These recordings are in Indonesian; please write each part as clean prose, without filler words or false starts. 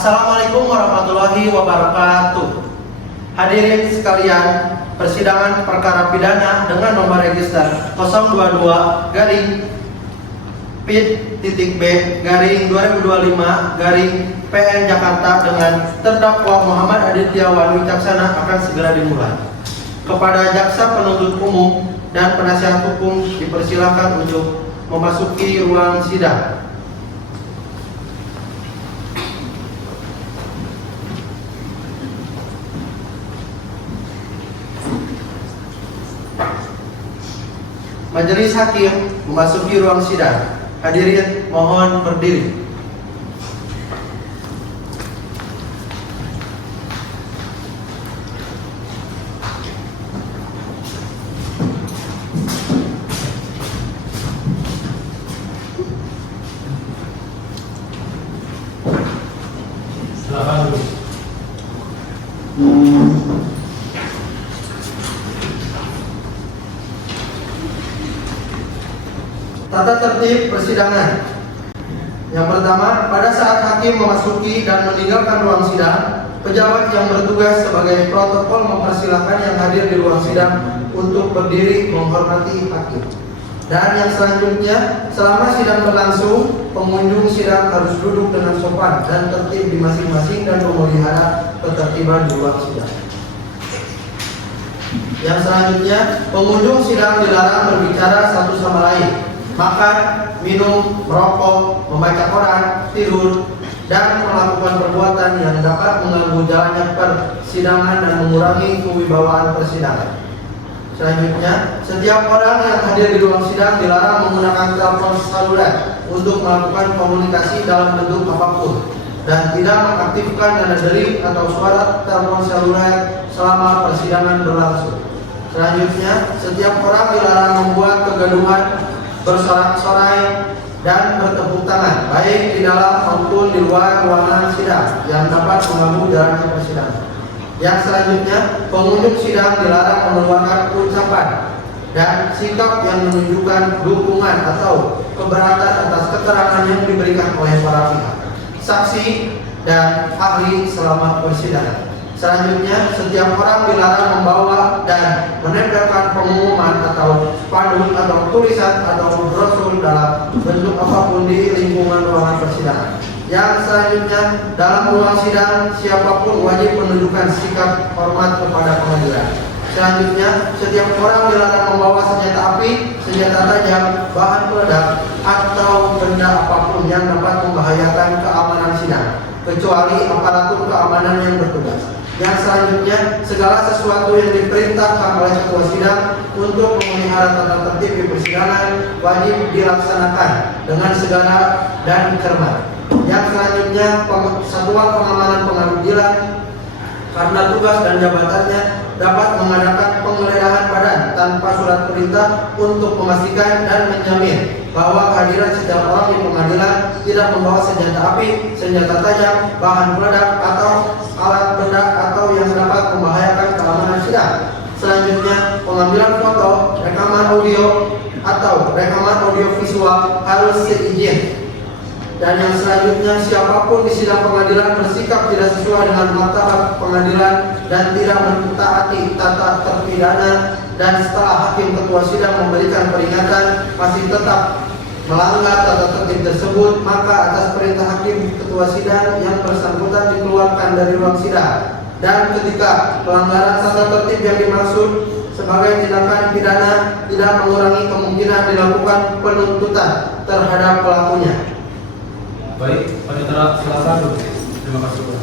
Assalamualaikum warahmatullahi wabarakatuh. Hadirin sekalian, persidangan perkara pidana dengan nomor register 022 garing PID.B garing 2025 garing PN Jakarta dengan terdakwa Muhammad Aditya Walu Wicaksana akan segera dimulai. Kepada jaksa penuntut umum dan penasihat hukum dipersilakan untuk memasuki ruang sidang. Majelis hakim memasuki ruang sidang. Hadirin mohon berdiri. Silakan dulu. Tata tertib persidangan. Yang pertama, pada saat hakim memasuki dan meninggalkan ruang sidang, pejabat yang bertugas sebagai protokol mempersilahkan yang hadir di ruang sidang untuk berdiri menghormati hakim. Dan yang selanjutnya, selama sidang berlangsung, pengunjung sidang harus duduk dengan sopan dan tertib di masing-masing dan memelihara ketertiban di ruang sidang. Yang selanjutnya, pengunjung sidang dilarang berbicara satu sama lain, makan, minum, merokok, membaca koran, tidur, dan melakukan perbuatan yang dapat mengganggu jalannya persidangan dan mengurangi kewibawaan persidangan. Selanjutnya, setiap orang yang hadir di ruang sidang dilarang menggunakan telepon seluler untuk melakukan komunikasi dalam bentuk apapun dan tidak mengaktifkan nada dering atau suara telepon seluler selama persidangan berlangsung. Selanjutnya, setiap orang dilarang membuat kegaduhan, bersorak-sorai, dan bertepuk tangan baik di dalam maupun di luar ruangan sidang yang dapat mengganggu jalannya persidangan. Yang selanjutnya, pengunjung sidang dilarang mengeluarkan ucapan dan sikap yang menunjukkan dukungan atau keberatan atas keterangan yang diberikan oleh para pihak, saksi, dan ahli selama persidangan. Selanjutnya, setiap orang dilarang membawa dan menempelkan pengumuman atau spanduk atau tulisan atau brosur dalam bentuk apapun di lingkungan ruangan persidangan. Yang selanjutnya, dalam ruang sidang, siapapun wajib menunjukkan sikap hormat kepada pengadilan. Selanjutnya, setiap orang dilarang membawa senjata api, senjata tajam, bahan peledak, atau benda apapun yang dapat membahayakan keamanan sidang, kecuali aparatur keamanan yang bertugas. Yang selanjutnya, segala sesuatu yang diperintahkan oleh ketua sidang untuk memelihara tata tertib di persidangan wajib dilaksanakan dengan segera dan cermat. Yang selanjutnya, satuan pengamanan pengadilan karena tugas dan jabatannya dapat mengadakan penggeledahan badan tanpa surat perintah untuk memastikan dan menjamin bahwa kehadiran setiap orang di pengadilan tidak membawa senjata api, senjata tajam, bahan peledak, atau alat benda atau yang dapat membahayakan keamanan sidang. Selanjutnya, pengambilan foto, rekaman audio, atau rekaman audio visual harus seizin. Dan yang selanjutnya, siapapun di sidang pengadilan bersikap tidak sesuai dengan martabat pengadilan dan tidak mentaati tata terpidana, dan setelah hakim ketua sidang memberikan peringatan masih tetap melanggar tata tertib tersebut, maka atas perintah hakim ketua sidang yang bersangkutan dikeluarkan dari ruang sidang. Dan ketika pelanggaran tata tertib yang dimaksud sebagai tindakan pidana tidak mengurangi kemungkinan dilakukan penuntutan terhadap pelakunya. Baik, Panitera silakan dulu. Terima kasih.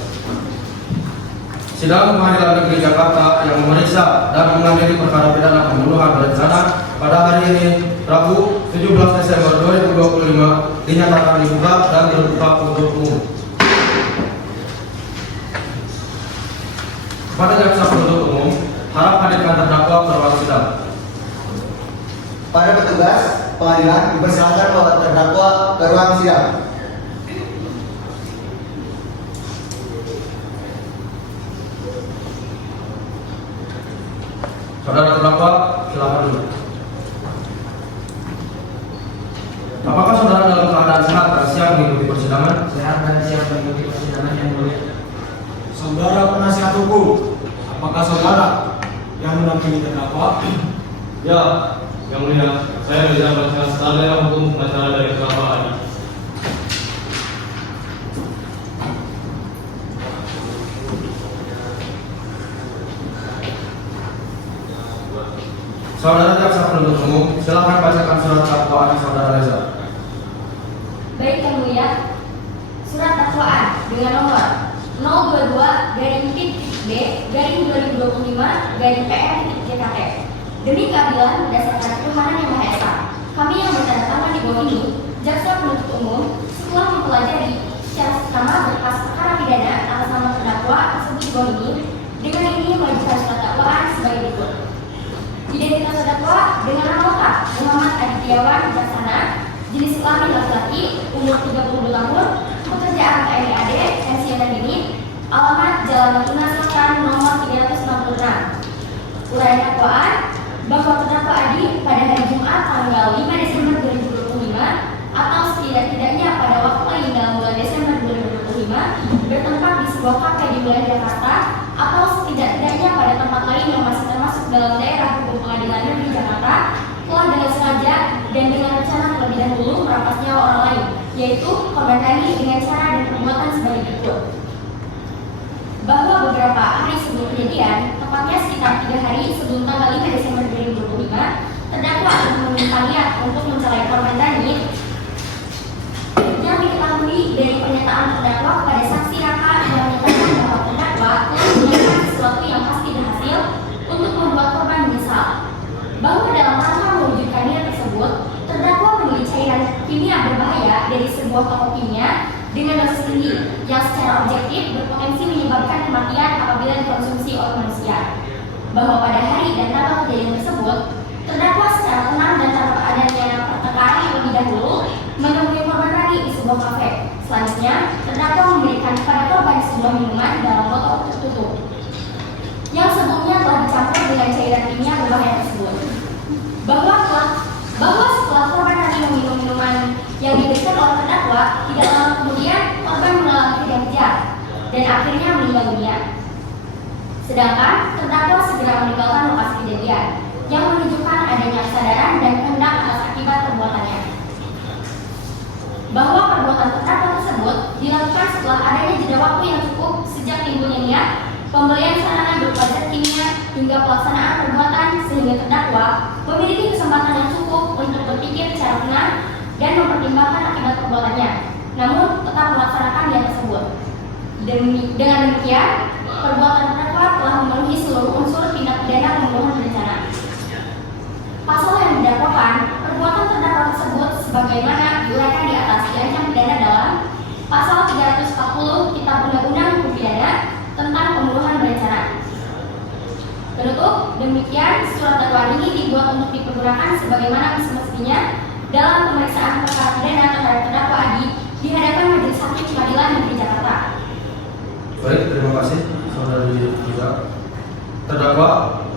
Sidang Pengadilan Negeri Jakarta yang memeriksa dan mengadili perkara pidana pembunuhan berencana pada hari ini, Rabu 17 Desember 2025, dinyatakan dibuka dan terbuka untuk umum. Kepada jaksa penuntut umum, harap hadirkan terdakwa ke ruang sidang. Para petugas pengadilan dipersilakan bawa terdakwa ke ruang sidang. Saudara terdakwa, silakan dulu. Apakah saudara dalam keadaan sehat dan siap mengikuti persidangan? Sehat dan siap mengikuti persidangan. pidana yang mulia. Saudara penasihat hukum, apakah saudara yang mendampingi terdakwa? Ya, yang mulia, saya bisa melaksanakan standar hukum pengacara dari terdakwa Adi. Saudara jaksa penuntut umum, silakan bacakan surat dakwaan saudara Reza. Baik yang mulia, surat dakwaan dengan nomor 022-B/2025-PR-JKT demi keadilan berdasarkan ketuhanan yang Maha Esa. Kami yang bertanda tangan di bawah ini, jaksa penuntut umum, setelah mempelajari secara seksama berkas perkara pidana atas nama terdakwa tersebut di bawah ini, dengan ini mengajukan surat dakwaan sebagai berikut. Identitas terdakwa dengan nama lengkap Muhammad Adityawan Wijaksana, jenis kelamin laki-laki, umur 32 tahun, pekerjaan TNI AD, pensiunan dini, alamat Jalan Natuna Selatan nomor 366. Uraian dakwaan bahwa terdakwa Adi pada hari Jumat tanggal 5 Desember 2025 atau setidak-tidaknya pada waktu lain dalam bulan Desember 2025 bertempat di sebuah kafe di wilayah Jakarta atau setidak-tidaknya pada tempat lain yang masih termasuk dalam daerah hukum pengadilan negeri Jakarta telah dengan sengaja dan dengan rencana terlebih dahulu merampas nyawa orang lain, yaitu korban tadi dengan cara dan perbuatan sebagai berikut. Bahwa beberapa hari sebelum kejadian, tepatnya sekitar 3 hari sebelum tanggal 5 Desember 2025, terdakwa akan meminta niat untuk mencelakai korban tadi yang diketahui dari pernyataan terdakwa kepada saksi Raka yang menyatakan bahwa terdakwa telah melakukan sesuatu yang pasti berhasil untuk membuat korban menyesal. Bahwa dalam rangka mewujudkan niat tersebut, terdakwa membeli cairan kimia berbahaya dari sebuah toko kimia dengan dosis tinggi yang secara objektif berpotensi menyebabkan kematian apabila dikonsumsi oleh manusia. Bahwa pada hari dan tanggal kejadian tersebut, terdakwa secara tenang dan tanpa adanya pertengkaran terlebih dahulu menemui korban tadi di sebuah kafe. Selanjutnya, terdakwa memberikan kepada korban sebuah minuman dalam botol tertutup yang sebelumnya telah dicampur dengan cairan kimia berbahaya tersebut. Bahwa setelah korban tadi meminum minuman yang diberikan oleh terdakwa, tidak lama kemudian korban mengalami kejang-kejang dan akhirnya meninggal dunia. Sedangkan terdakwa segera meninggalkan lokasi kejadian, yang menunjukkan adanya kesadaran dan kehendak atas akibat perbuatannya. Bahwa perbuatan terdakwa tersebut dilakukan setelah adanya jeda waktu yang cukup sejak timbulnya niat, pembelian sarana berupa zat kimia hingga pelaksanaan perbuatan, sehingga terdakwa memiliki kesempatan yang cukup untuk berpikir secara tenang dan mempertimbangkan akibat perbuatannya, namun tetap melaksanakan niat tersebut. Dengan demikian, perbuatan terdakwa telah memenuhi seluruh unsur tindak pidana pembunuhan berencana. Pasal yang didakwakan, perbuatan terdakwa tersebut sebagaimana diuraikan di atas diancam pidana dalam Pasal 340 Kitab Undang-Undang Hukum Pidana tentang pembunuhan berencana. Penutup, demikian surat dakwaan ini dibuat untuk dipergunakan sebagaimana semestinya dalam pemeriksaan perkara pidana terhadap terdakwa Adi di hadapan Majelis Hakim Pengadilan Negeri Jakarta. Baik, terima kasih saudara juga. Terdakwa,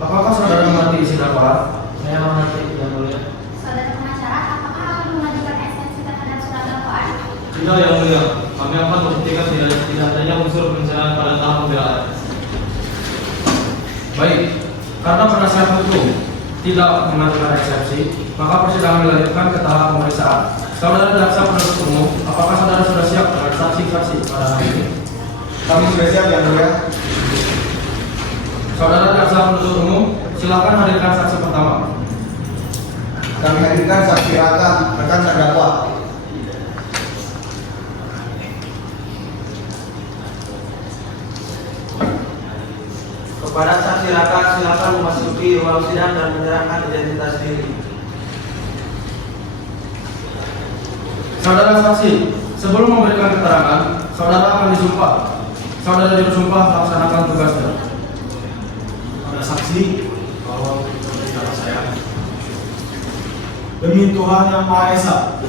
apakah saudara mengerti isi dakwaan? Saya mengerti yang mulia. Saudara pengacara, apakah akan mengajukan ekstensi terhadap surat dakwaan? Tidak, yang mulia, kami akan membuktikan tidak adanya unsur perencanaan pada tahap pembelaan. Baik, karena penasihat hukum tidak mengajukan eksepsi, maka persidangan dilanjutkan ke tahap pemeriksaan. Saudara jaksa penuntut umum, apakah saudara sudah siap dengan saksi-saksi pada hari ini? Kami sudah siap yang mulia. Saudara jaksa penuntut umum, silakan hadirkan saksi pertama. Kami hadirkan saksi Raka, rekan terdakwa. Kepada saksi Raka, silakan memasuki ruang sidang dan menyerahkan identitas diri. Saudara saksi, sebelum memberikan keterangan, saudara akan disumpah. Saudara bersumpah laksanakan tugasnya. Pada saksi bahwa bicara saya demi Tuhan Yang Maha Esa,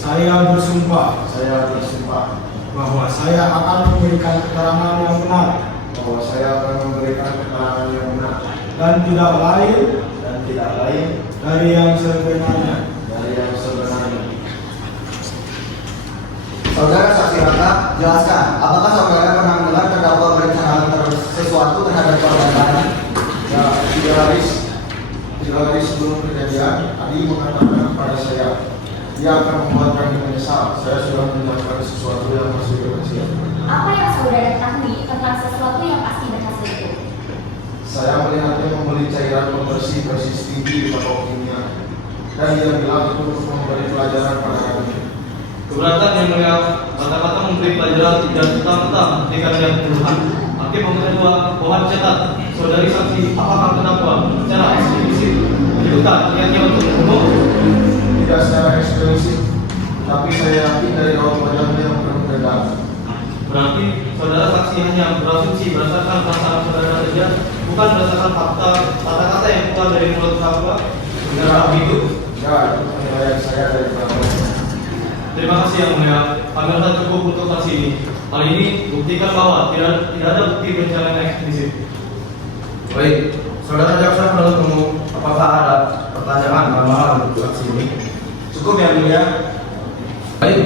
saya bersumpah bahwa saya akan memberikan keterangan yang benar dan tidak lain dari yang sebenarnya. Saudara saksi Raka, jelaskan, apakah saudara pernah mendengar terdakwa merencanakan sesuatu terhadap korban lain? Ya, 3 hari sebelum kejadian, Adi mengatakan kepada saya, dia akan membuat kami menyesal. Saya sudah menyiapkan sesuatu yang masih berhasil. Apa yang saudara ketahui tentang sesuatu yang pasti berhasil itu? Saya melihatnya membeli cairan pembersih CCTV di toko kimia, dan dia bilang itu untuk memberi pelajaran pada kami. Keberatan yang mulia, kata-kata memberi pelajaran tidak mentah-mentah ketika dia puluhan. Hakim nomor 2, mohon catat, saudari saksi, apakah terdakwa secara eksplisit menunjukkan niatnya untuk membunuh? Tidak secara eksplisit, tapi saya yakin dari raut wajahnya yang penuh dendam. Berarti saudara saksi hanya berasumsi berdasarkan perasaan saudara saja, bukan berdasarkan fakta kata-kata yang keluar dari mulut terdakwa. Benar begitu? Ya, itu penilaian saya dari belakang. Terima kasih yang mulia. Kami rasa cukup untuk saksi ini. Hal ini buktikan bahwa tidak ada bukti perencanaan eksplisit. Baik, saudara jaksa penuntut umum, apakah ada pertanyaan tambahan untuk saksi ini? Cukup yang mulia. Baik,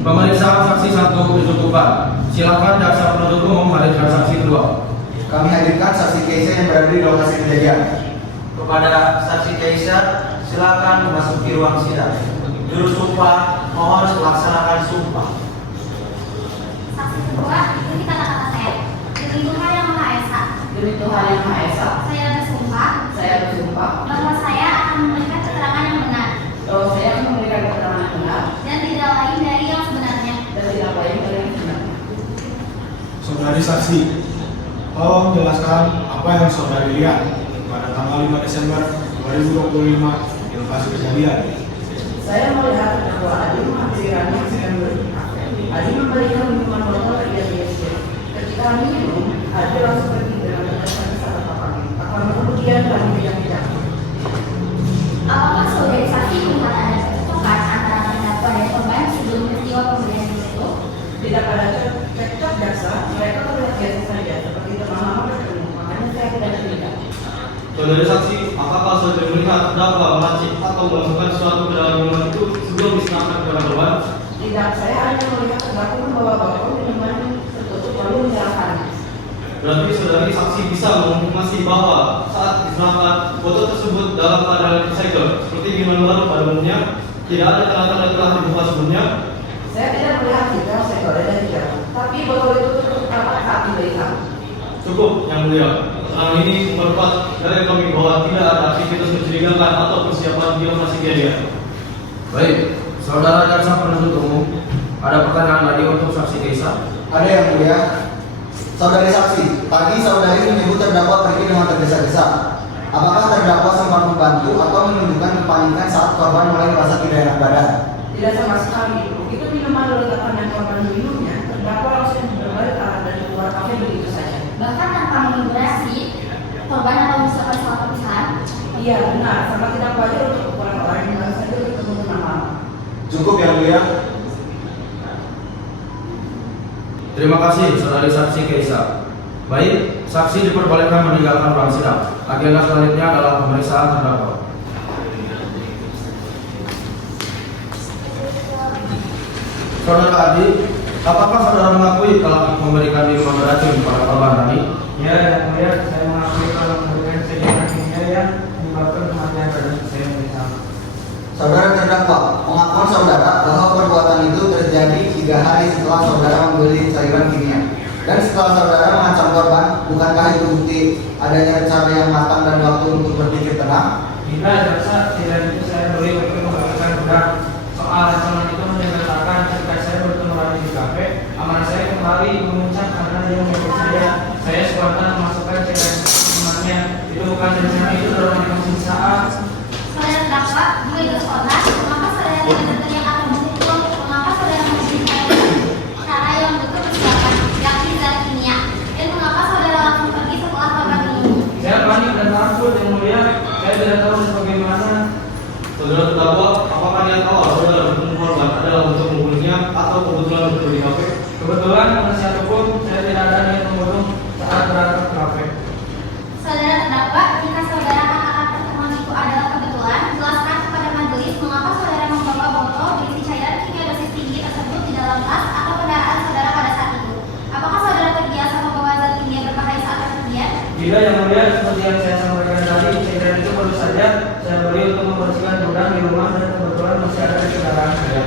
pemeriksaan saksi 1 dicukupkan. Silakan jaksa penuntut umum hadirkan saksi 2. Kami hadirkan saksi Keisha yang berada di lokasi kejadian. Kepada saksi Keisha, silakan memasuki ruang sidang. Juru sumpah, mohon melaksanakan sumpah. Saksi kedua, ikuti kata-kata saya. Demi Tuhan Yang Maha Esa, Demi Tuhan Yang Maha Esa, saya bersumpah saya bersumpah bahwa saya akan memberikan keterangan yang benar bahwa saya akan memberikan keterangan yang benar dan tidak lain dari yang sebenarnya. dan tidak lain dari yang benar. Saudari saksi, tolong jelaskan apa yang saudari lihat pada tanggal 5 Desember 2025 di lokasi kejadian. Saya melihat bahwa Adi menghadiri Rani sedang berkafe. Adi memberikan minuman botol ke dia. Ketika minum, Adi langsung pergi dengan berdasarkan salah papanya. Akan kemudian Rani tidak. Apakah saudari saksi melihat ada kecocokan antara terdakwa dan korban sebelum peristiwa pemberian itu? Tidak ada cekcok dasar, mereka terlihat biasa saja seperti teman lama bertemu. Makanya saya tidak curiga. Saudari saksi, apakah saudari melihat terdakwa meracik atau memasukkan sesuatu ke dalam minuman itu sebelum diserahkan kepada korban? Tidak, saya hanya melihat terdakwa membawa botol minuman tertutup lalu menyerahkannya. Berarti saudari saksi bisa mengonfirmasi bahwa saat diserahkan botol tersebut dalam keadaan recycle seperti minuman baru pada umumnya, tidak ada tanda-tanda telah dibuka sebelumnya. Saya tidak melihat detail sekolahnya dari jauh, tapi botol itu tertutup rapat saat diberikan. Cukup, yang mulia. Keterangan ini memperkuat dari kami bahwa tidak ada aktivitas mencurigakan atau persiapan di lokasi kejadian. Baik, saudara jaksa penuntut umum, ada pertanyaan lagi untuk saksi Keisha? Ada yang mulia. Saudari saksi, tadi saudari menyebut terdakwa pergi dengan tergesa-gesa. Apakah terdakwa sempat membantu atau menunjukkan kepanikan saat korban mulai merasa tidak enak badan? Tidak sama sekali. Begitu minuman ledakan dan korban minumnya, terdakwa langsung berbalik arah dan keluar kafe begitu saja. Bahkan tanpa menginspirasi korban atau misalkan salah perpisahan. Iya benar, sangat tidak wajar untuk ukuran orang yang baru saja bertemu tengah malam. Cukup yang mulia. Terima kasih, saudari saksi Keisha. Baik, saksi diperbolehkan meninggalkan ruang sidang. Agenda selanjutnya adalah pemeriksaan terdakwa. Saudara Adi, apakah saudara mengakui telah memberikan minuman beracun pada korban Rani? Ya, yang mulia, saya mengakui kalau memberikan cairan kimia yang menyebabkan kematian dan saya bersama. Saudara terdakwa, pengakuan saudara bahwa perbuatan itu terjadi 3 hari setelah saudara membeli cairan kimia. Dan setelah saudara mengancam korban, bukankah itu bukti adanya rencana yang matang dan waktu untuk berpikir tenang? Tidak, jaksa, cairan itu saya beli untuk menghasilkan berat. Soal rencana itu menyatakan ketika saya bertemu lagi di kafe, aman saya kembali memuncak karena dia menyebut saya spontan memasukkan cairan minumannya. Itu bukan rencana, itu dalam emosi saat. Saudara terdakwa, jika itu spontan, mengapa saudara tidak berteriak atau berpikir? Mengapa saudara memberikan cara yang betul persiapan, yakni zat kimia? Dan mengapa saudara langsung pergi setelah korban ini? Saya panik dan takut, yang mulia. Saya tidak tahu bagaimana. Saudara terdakwa, apakah niat awal saudara bertemu korban adalah untuk membunuhnya atau kebetulan bertemu di kafe? Kebetulan penasihat hukum saya tidak ada niat membunuh saat berangkat ke kafe. Saudara terdakwa, jika saudara katakan pertemuan itu adalah kebetulan, jelaskan kepada majelis mengapa saudara membawa botol berisi cairan kimia dosis tinggi tersebut di dalam tas Tidak, yang mulia, seperti yang saya sampaikan tadi, cairan itu baru saja saya beri untuk membersihkan gudang di rumah dan kebetulan masih ada di kendaraan saya.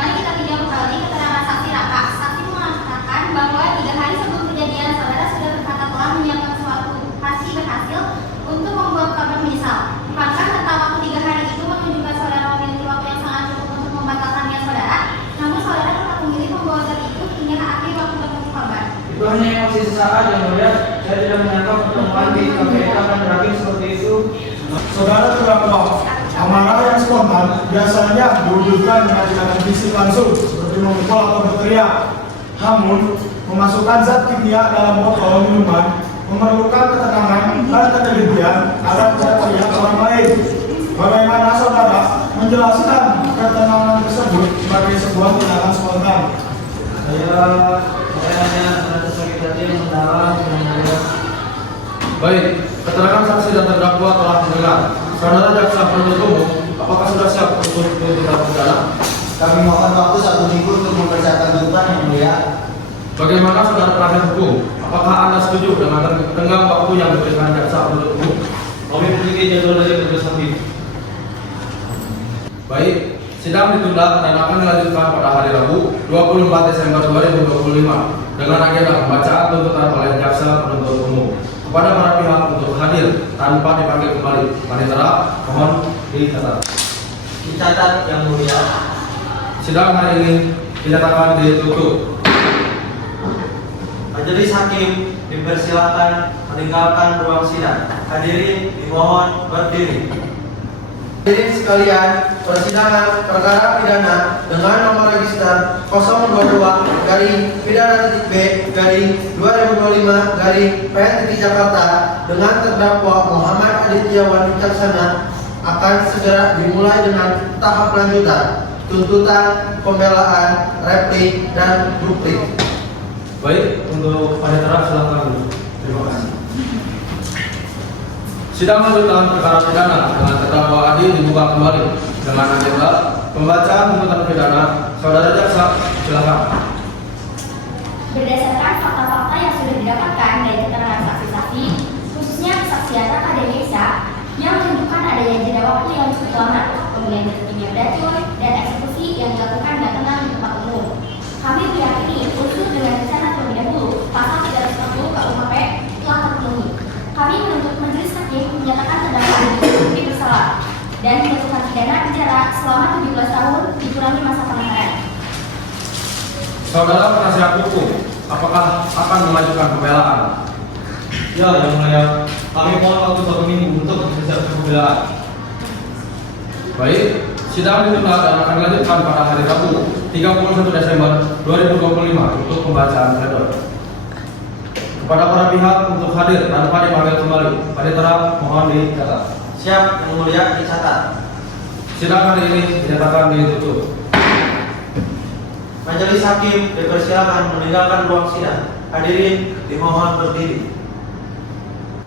Mari kita tinjau kembali keterangan saksi Raka. Saksi mengatakan bahwa 3 hari sebelum kejadian saudara sudah berkata telah menyiapkan suatu hasil berhasil untuk membuat korban menyesal. Bukankah rentang waktu 3 hari itu menunjukkan saudara memiliki waktu yang sangat cukup untuk membatalkannya saudara? Namun saudara tetap memilih membawa zat itu hingga akhir waktu bertemu korban. Itu hanya emosi sesaat, yang mulia. Saya tidak menyangka pertemuan di KPK akan berakhir seperti itu. Saudara terdakwa, amarah yang spontan biasanya diwujudkan dengan tindakan fisik langsung seperti memukul atau berteriak. Namun, memasukkan zat kimia dalam botol minuman memerlukan ketenangan dan ketelitian agar tidak terlihat orang lain. Bagaimana saudara menjelaskan ketenangan tersebut sebagai sebuah tindakan spontan? Saya hanya merasa sakit hati yang mendalam, yang mulia. Baik, keterangan saksi dan terdakwa telah mendengar. Saudara jaksa penuntut umum, apakah sudah siap untuk tuntutan pidana? Kami mohon waktu 1 minggu untuk mempersiapkan tuntutan yang mulia. Bagaimana saudara penasihat hukum? Apakah Anda setuju dengan tenggang waktu yang diberikan jaksa penuntut umum? Kami memiliki jadwal dari majelis hakim. Baik, sidang ditunda dan akan dilanjutkan pada hari Rabu 24 Desember 2025 dengan agenda pembacaan tuntutan oleh jaksa penuntut umum kepada para pihak untuk hadir tanpa dipanggil kembali. Panitera, mohon dicatat. Dicatat yang mulia. Sidang hari ini dinyatakan ditutup. Majelis hakim dipersilakan meninggalkan ruang sidang. Hadirin dimohon berdiri. Hadirin sekalian, persidangan perkara pidana dengan nomor register 022-B-2025-PN Jakarta dengan terdakwa Muhammad Adityawan Wicaksana akan segera dimulai dengan tahap lanjutan, tuntutan, pembelaan, replik, dan duplik. Baik, untuk panitera silakan. Terima kasih. Sidang lanjutan perkara pidana dengan terdakwa Adi dibuka kembali dengan agenda pembacaan tuntutan pidana. Saudara jaksa, silakan. Berdasarkan fakta-fakta yang sudah didapatkan dari keterangan saksi-saksi, khususnya kesaksian Raka dan Yesa, yang menunjukkan adanya jeda waktu yang cukup lama, kemudian terjadinya beracun dan eksekusi yang dilakukan dan tenang di tempat umum. Kami meyakini unsur dengan rencana terlebih dahulu pasal 340 KUHP telah terpenuhi. Kami menuntut majelis hakim menyatakan terdakwa terbukti bersalah dan menjatuhkan pidana penjara selama 17 tahun dikurangi masa penahanan. Saudara penasihat hukum, apakah akan mengajukan pembelaan? Ya, yang mulia, kami mohon waktu 1 minggu untuk mempersiapkan pembelaan. Baik, sidang ditunda dan akan dilanjutkan pada hari Rabu 31 Desember 2025 untuk pembacaan pledoi. Kepada para pihak untuk hadir tanpa dipanggil kembali, panitera mohon dicatat. Siap yang mulia, dicatat. Sidang hari ini dinyatakan ditutup. Majelis hakim dipersilakan meninggalkan ruang sidang. Hadirin dimohon berdiri.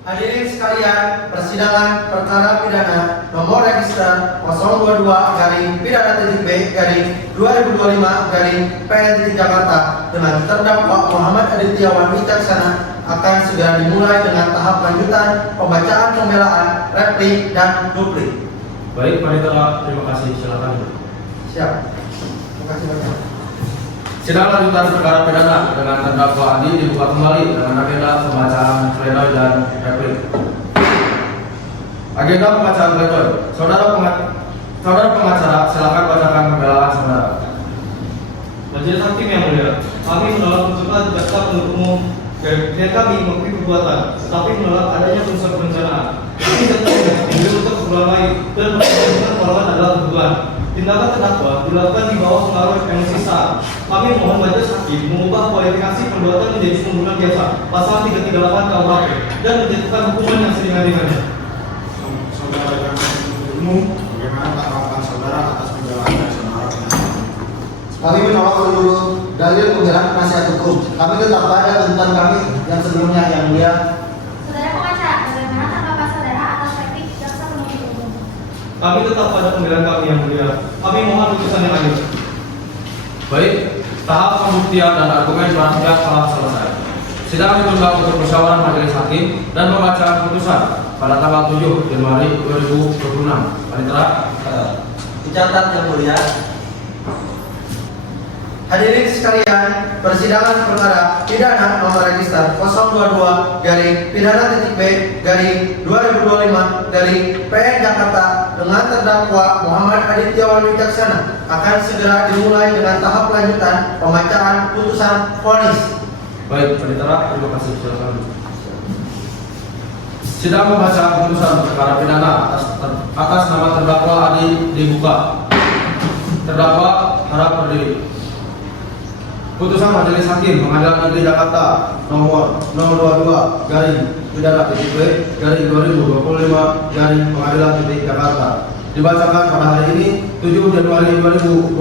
Hadirin sekalian, persidangan perkara pidana nomor register 022-B-2025-PN Jakarta dengan terdakwa Muhammad Adityawan Wicaksana akan segera dimulai dengan tahap lanjutan pembacaan pembelaan, replik, dan duplik. Baik, panitera, terima kasih. Silakan. Siap. Terima kasih banyak. Sidang lanjutan perkara pidana dengan terdakwa Andi dibuka kembali dengan agenda pembacaan pledoi dan replik. Agenda pembacaan pledoi. Saudara pengacara, silakan bacakan pembelaan saudara. Majelis hakim yang mulia, kami menolak tuntutan jaksa penuntut umum dan kami mengakui perbuatan, tetapi menolak adanya unsur perencanaan. Kami tetap memilih untuk keperluan lain dan menentukan korban adalah kebutuhan. Tindakan terdakwa dilakukan di bawah pengaruh emosi saat. Kami mohon majelis hakim mengubah kualifikasi perbuatan menjadi pembunuhan biasa pasal 338 KUHP dan menjatuhkan hukuman yang seringan-ringannya. Saudara jaksa penuntut umum, bagaimana tanggapan saudara atas pembelaan dari saudara penasihat? Kami menolak seluruh dalil pembelaan penasihat hukum. Kami tetap pada tuntutan kami yang sebelumnya yang mulia. Saudara pengacara, bagaimana tanggapan saudara atas replik jaksa penuntut umum? Kami tetap pada pembelaan kami yang mulia. Kami mohon putusan yang adil. Baik, tahap pembuktian dan argumen para pihak telah selesai. Sidang ditunda untuk musyawarah majelis hakim dan pembacaan putusan pada tanggal 7 Januari 2026. Panitera. Dicatat yang mulia. Hadirin sekalian, persidangan perkara pidana nomor register 022-B-1-2025-PN Jakarta dengan terdakwa Muhammad Adityawan Wicaksana akan segera dimulai dengan tahap lanjutan pembacaan putusan vonis. Baik, Panitera, terima kasih. Silakan. Sidang membaca putusan perkara pidana atas nama terdakwa Adi dibuka. Terdakwa harap berdiri. Putusan Majelis Hakim Pengadilan Negeri Jakarta nomor 022-2025-Pengadilan dibacakan pada hari ini 7 Januari 2026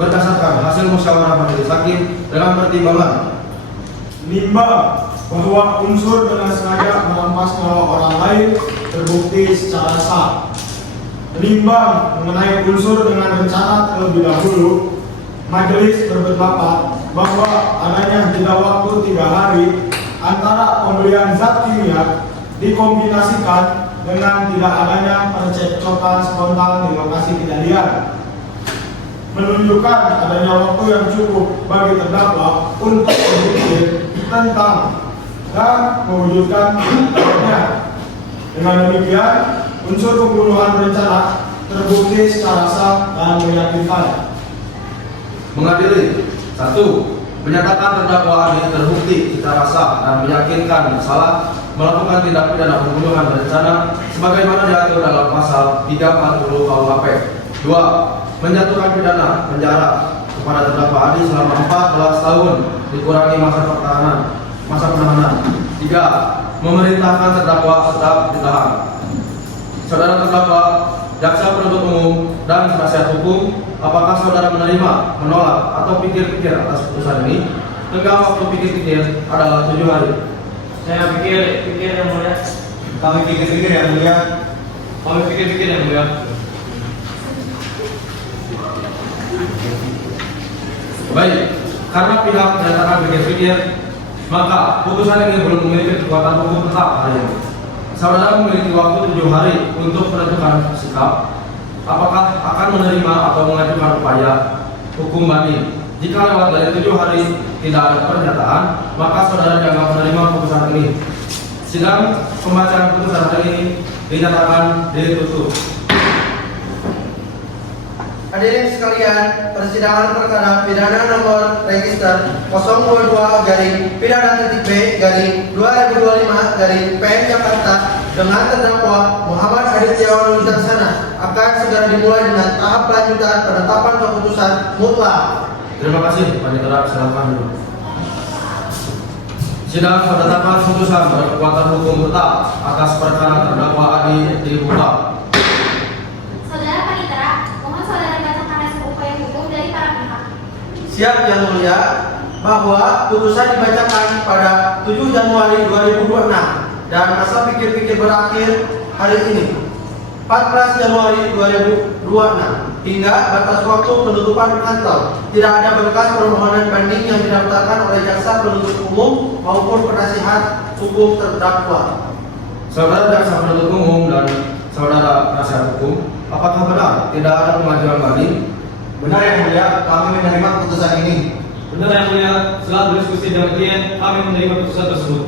berdasarkan hasil musyawarah Majelis Hakim dengan pertimbangan Nimbang bahwa unsur dengan sengaja merampas nyawa orang lain terbukti secara sah. Menimbang mengenai unsur dengan rencana terlebih dahulu, majelis berpendapat bahwa adanya jeda waktu 3 hari antara pembelian zat kimia dikombinasikan dengan tidak adanya percekcokan spontan di lokasi kejadian, menunjukkan adanya waktu yang cukup bagi terdakwa untuk berpikir tentang dan mewujudkan tindakannya. Dengan demikian, unsur pembunuhan berencana terbukti secara sah dan meyakinkan. Mengadili 1. Menyatakan terdakwa Adi terbukti secara sah dan meyakinkan bersalah melakukan tindak pidana pembunuhan berencana sebagaimana diatur dalam pasal 340 KUHP. 2. Menjatuhkan pidana penjara kepada terdakwa Adi selama 14 tahun dikurangi masa penahanan. 3. Memerintahkan terdakwa tetap ditahan. Saudara terdakwa, jaksa penuntut umum dan penasihat hukum, apakah saudara menerima, menolak, atau pikir-pikir atas putusan ini? Tenggang waktu pikir-pikir adalah 7 hari. Saya pikir yang mulia. Kami pikir-pikir yang mulia. Kami pikir-pikir yang mulia. Baik, karena pihak menyatakan pikir-pikir, maka putusan ini belum memiliki kekuatan hukum tetap hari ini. Saudara memiliki waktu 7 hari untuk menentukan sikap, apakah akan menerima atau mengajukan upaya hukum banding. Jika lewat dari 7 hari tidak ada pernyataan, maka saudara dianggap menerima putusan ini. Sidang pembacaan putusan hari ini dinyatakan ditutup. Hadirin sekalian, persidangan perkara pidana nomor register 022-B-2025-PN Jakarta dengan terdakwa Muhammad Adityawan Wicaksana akan segera dimulai dengan tahap lanjutan penetapan keputusan mutlak. Terima kasih, Panitera, silakan dulu. Sidang penetapan putusan berkekuatan hukum tetap atas perkara terdakwa Adi dibuka. Saudara Panitera, mohon saudara bacakan hasil upaya hukum dari para pihak. Siap yang mulia, bahwa putusan dibacakan pada 7 Januari 2026 dan masa pikir-pikir berakhir hari ini 14 Januari 2026 hingga batas waktu penutupan kantor. Tidak ada berkas permohonan banding yang didaftarkan oleh jaksa penuntut umum maupun penasihat hukum terdakwa. Saudara jaksa penuntut umum dan saudara penasihat hukum, apakah benar tidak ada pengajuan banding? Benar yang mulia, kami menerima putusan ini. Benar yang mulia, setelah berdiskusi dengan klien, kami menerima putusan tersebut.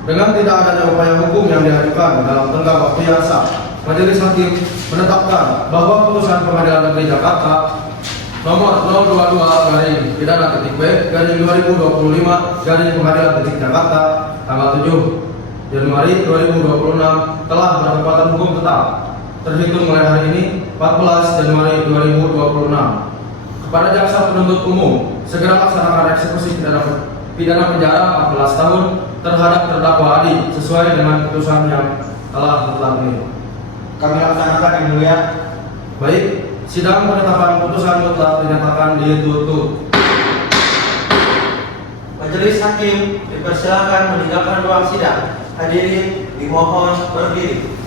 Dengan tidak adanya upaya hukum yang diajukan dalam tenggang waktu yang sah, Majelis Hakim menetapkan bahwa putusan Pengadilan Negeri Jakarta nomor 022-B-2025-Pengadilan Jakarta tanggal 7 Januari 2026 telah berkekuatan hukum tetap terhitung mulai hari ini 14 Januari 2026. Kepada jaksa penuntut umum segera laksanakan eksekusi pidana penjara 14 tahun terhadap terdakwa Adi sesuai dengan putusan yang telah mutlak ini. Kami laksanakan yang mulia. Baik, sidang penetapan putusan mutlak dinyatakan ditutup. Majelis Hakim dipersilakan meninggalkan ruang sidang. Hadirin dimohon berdiri.